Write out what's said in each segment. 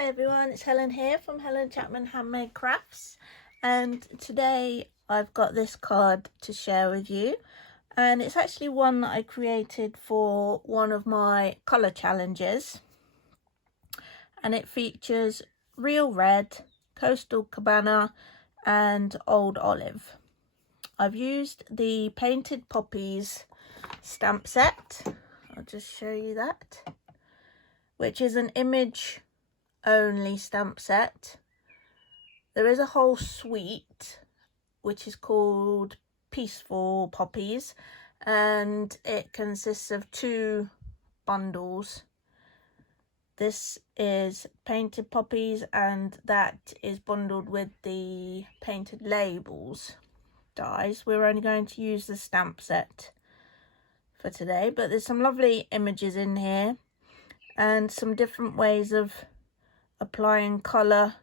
Hi everyone, it's Helen here from Helen Chapman Handmade Crafts, and today I've got this card to share with you, and it's actually one that I created for one of my colour challenges, and it features Real Red, Coastal Cabana and Old Olive. I've used the Painted Poppies Stamp Set. I'll just show you that, which is an image only stamp set. There is a whole suite which is called Peaceful Poppies, and it consists of 2 bundles. This is Painted Poppies and that is bundled with the Painted Labels dies. We're only going to use the stamp set for today, but there's some lovely images in here and some different ways of applying colour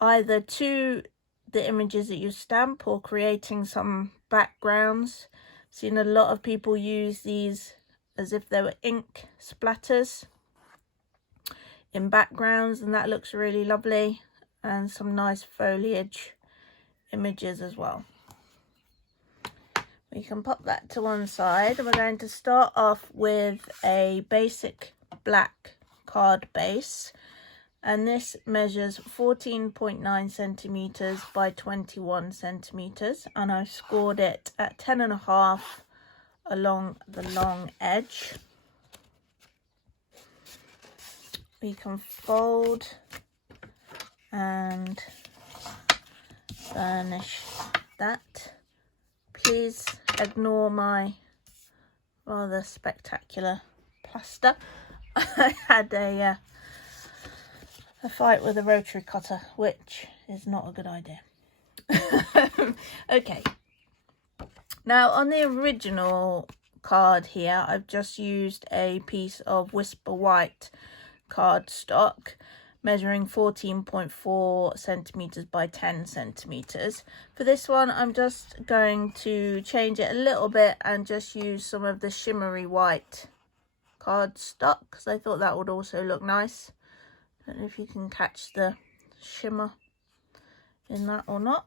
either to the images that you stamp or creating some backgrounds. Seen a lot of people use these as if they were ink splatters in backgrounds, and that looks really lovely, and some nice foliage images as well. We can pop that to one side, and we're going to start off with a basic black card base. And this measures 14.9 centimeters by 21 centimeters, and I've scored it at 10.5 along the long edge. We can fold and burnish that. Please ignore my rather spectacular plaster. I had a fight with a rotary cutter, which is not a good idea. Okay, now on the original card here, I've just used a piece of Whisper White cardstock measuring 14.4 centimeters by 10 centimeters. For this one, I'm just going to change it a little bit and just use some of the shimmery white cardstock because I thought that would also look nice. I don't know if you can catch the shimmer in that or not.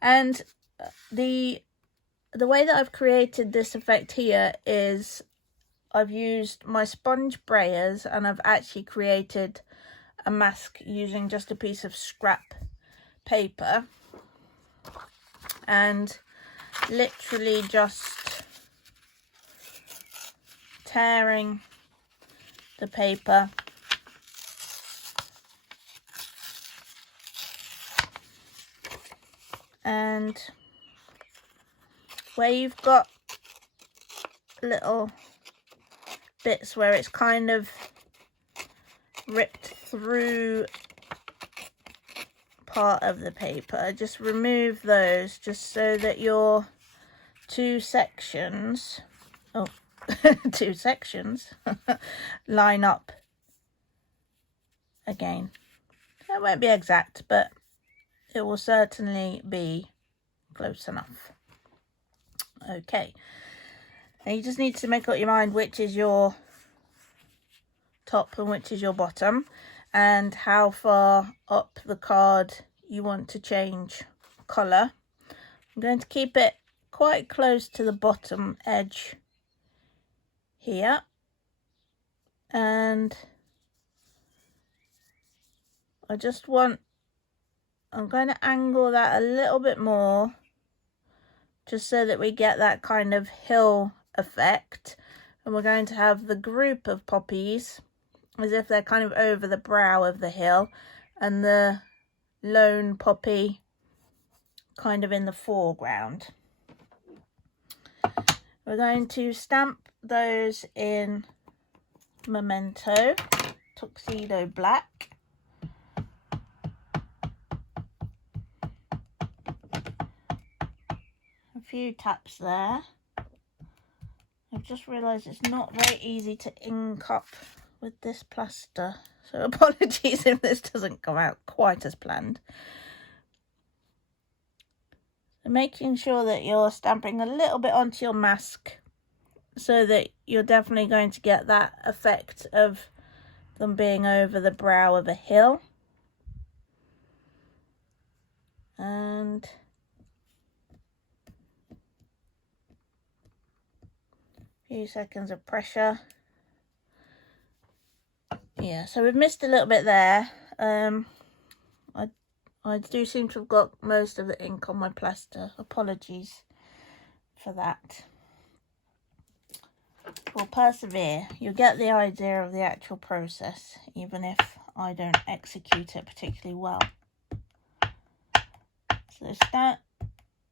And the way that I've created this effect here is I've used my Sponge Brayers, and I've actually created a mask using just a piece of scrap paper, and literally just tearing the paper and where you've got little bits where it's kind of ripped through part of the paper, just remove those just so that your 2 sections line up again. It won't be exact, but it will certainly be close enough. Okay, and you just need to make up your mind which is your top and which is your bottom, and how far up the card you want to change colour. I'm going to keep it quite close to the bottom edge here, and I'm going to angle that a little bit more just so that we get that kind of hill effect, and we're going to have the group of poppies as if they're kind of over the brow of the hill, and the lone poppy kind of in the foreground. We're going to stamp those in Memento Tuxedo Black. A few taps there. I've just realised it's not very easy to ink up with this plaster, so apologies if this doesn't come out quite as planned. And making sure that you're stamping a little bit onto your mask so that you're definitely going to get that effect of them being over the brow of a hill. And a few seconds of pressure. Yeah, so we've missed a little bit there. I do seem to have got most of the ink on my plaster. Apologies for that. We'll persevere. You'll get the idea of the actual process, even if I don't execute it particularly well. So start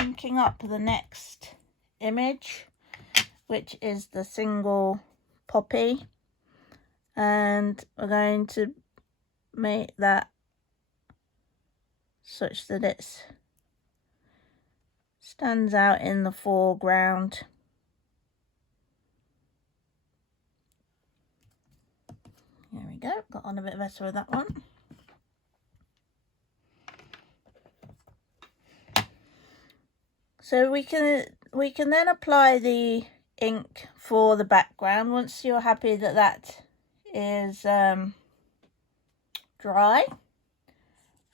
inking up the next image, which is the single poppy. And we're going to make that such that it stands out in the foreground. There we go, got on a bit better with that one. So we can then apply the ink for the background once you're happy that that is dry.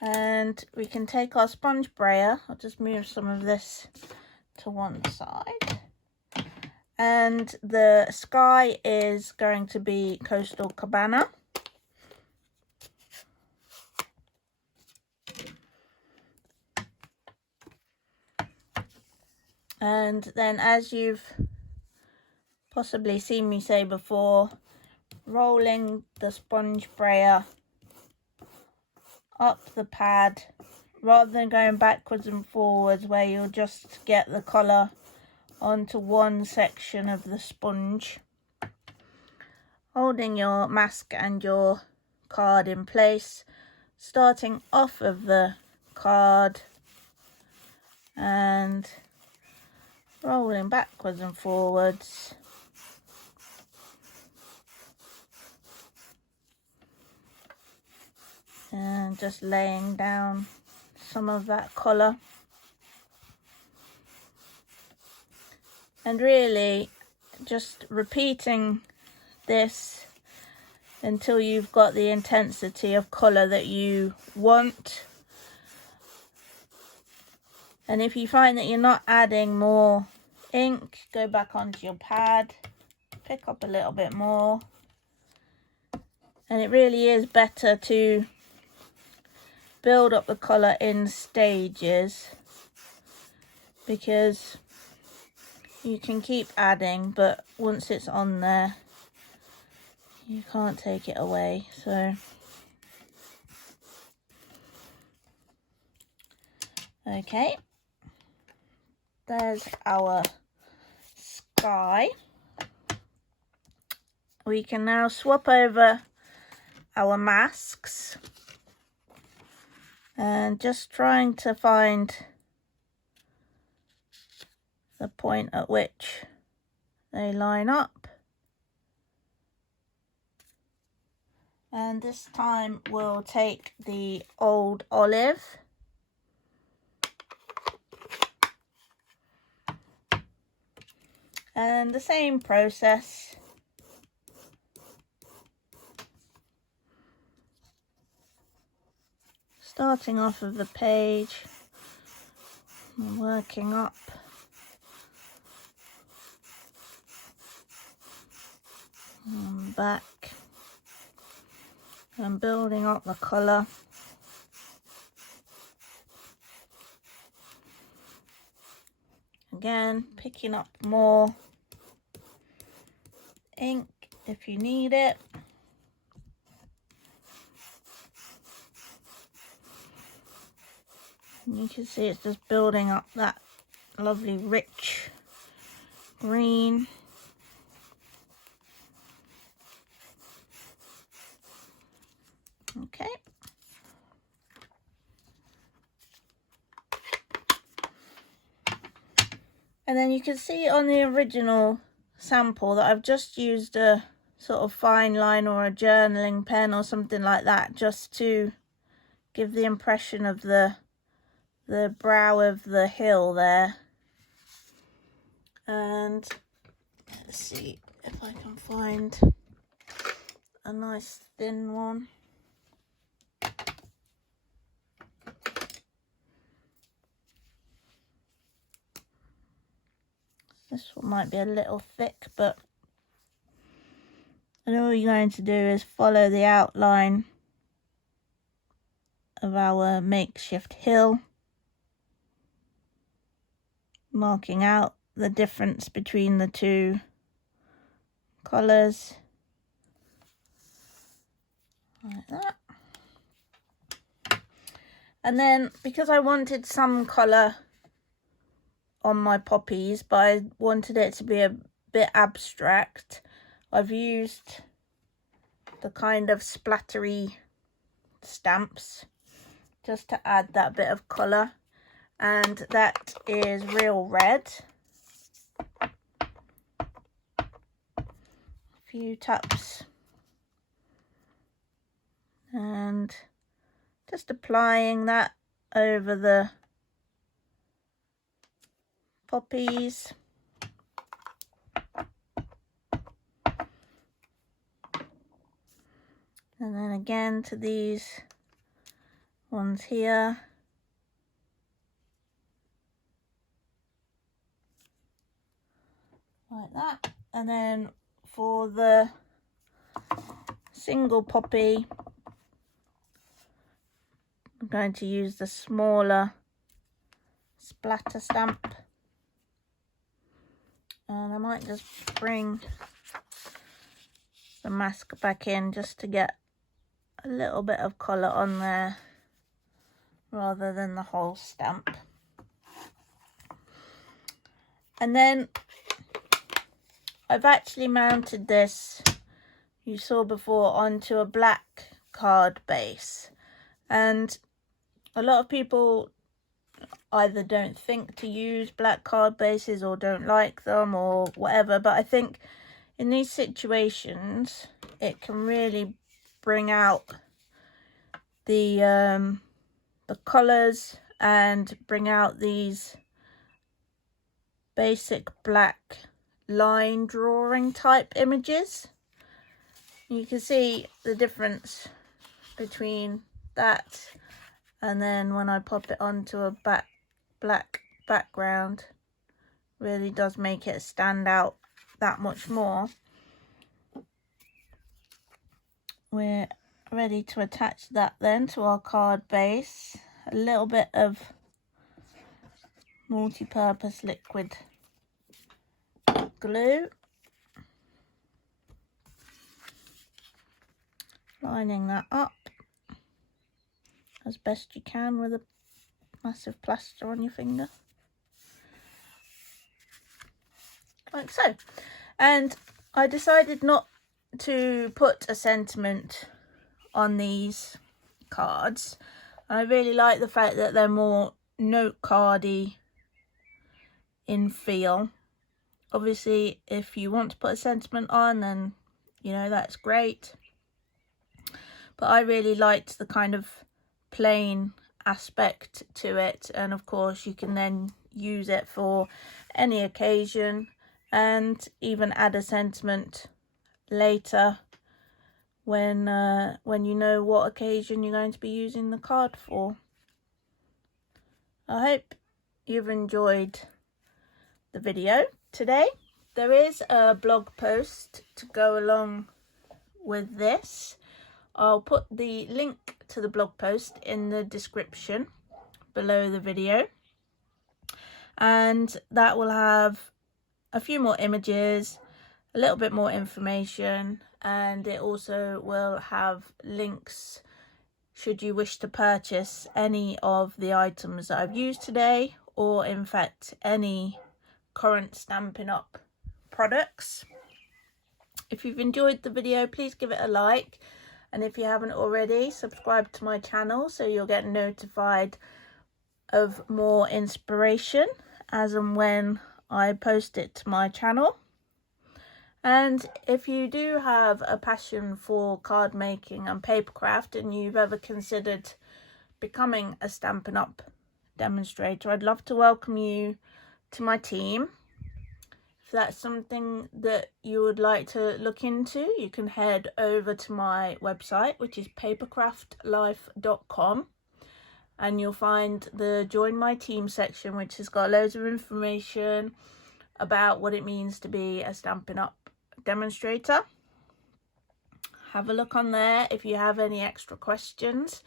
And we can take our sponge brayer. I'll just move some of this to one side. And the sky is going to be Coastal Cabana. And then, as you've possibly seen me say before, rolling the sponge brayer up the pad rather than going backwards and forwards, where you'll just get the colour onto one section of the sponge. Holding your mask and your card in place, starting off of the card and rolling backwards and forwards. And just laying down some of that colour. And really just repeating this until you've got the intensity of colour that you want. And if you find that you're not adding more ink, go back onto your pad, pick up a little bit more. And it really is better to build up the colour in stages, because you can keep adding, but once it's on there you can't take it away. So okay, there's our sky. We can now swap over our masks and just trying to find the point at which they line up. And this time we'll take the old olive and the same process. Starting off of the page and working up. And back. And building up the colour. Again, picking up more ink if you need it. And you can see it's just building up that lovely rich green. Okay. And then you can see on the original sample that I've just used a sort of fine line or a journaling pen or something like that, just to give the impression of the brow of the hill there. And let's see if I can find a a nice thin one. This one might be a little thick, but and all you're going to do is follow the outline of our makeshift hill, marking out the difference between the two colours, like that. And then, because I wanted some colour on my poppies, but I wanted it to be a bit abstract, I've used the kind of splattery stamps just to add that bit of colour, and that is Real Red. A few taps and just applying that over the poppies. And then again to these ones here. Like that. And then for the single poppy, I'm going to use the smaller splatter stamp. And I might just bring the mask back in just to get a little bit of colour on there rather than the whole stamp. And then I've actually mounted this, you saw before, onto a black card base, and a lot of people either don't think to use black card bases or don't like them or whatever, but I think in these situations it can really bring out the colours and bring out these basic black line drawing type images. You can see the difference between that and then when I pop it onto a black background, really does make it stand out that much more. We're ready to attach that then to our card base. A little bit of multi-purpose liquid glue, lining that up as best you can with a massive plaster on your finger, like so. And I decided not to put a sentiment on these cards. I really like the fact that they're more note cardy in feel. Obviously, if you want to put a sentiment on, then you know that's great, but I really liked the kind of plain aspect to it, and of course you can then use it for any occasion and even add a sentiment later when you know what occasion you're going to be using the card for. I hope you've enjoyed the video today. There is a blog post to go along with this. I'll put the link to the blog post in the description below the video, and that will have a few more images, a little bit more information, and it also will have links should you wish to purchase any of the items that I've used today, or in fact any current Stampin' Up products. If you've enjoyed the video, please give it a like, and if you haven't already, subscribe to my channel so you'll get notified of more inspiration as and when I post it to my channel. And if you do have a passion for card making and papercraft and you've ever considered becoming a Stampin' Up demonstrator, I'd love to welcome you to my team. that's something that you would like to look into, you can head over to my website, which is papercraftlife.com, and you'll find the Join My Team section, which has got loads of information about what it means to be a Stampin' Up demonstrator. Have a look on there if you have any extra questions,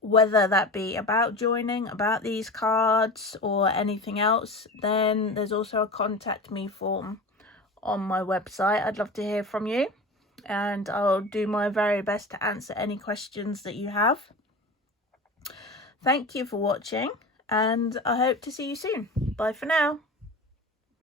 whether that be about joining, about these cards, or anything else. Then there's also a contact me form on my website. I'd love to hear from you, and I'll do my very best to answer any questions that you have. Thank you for watching, and I hope to see you soon. Bye for now.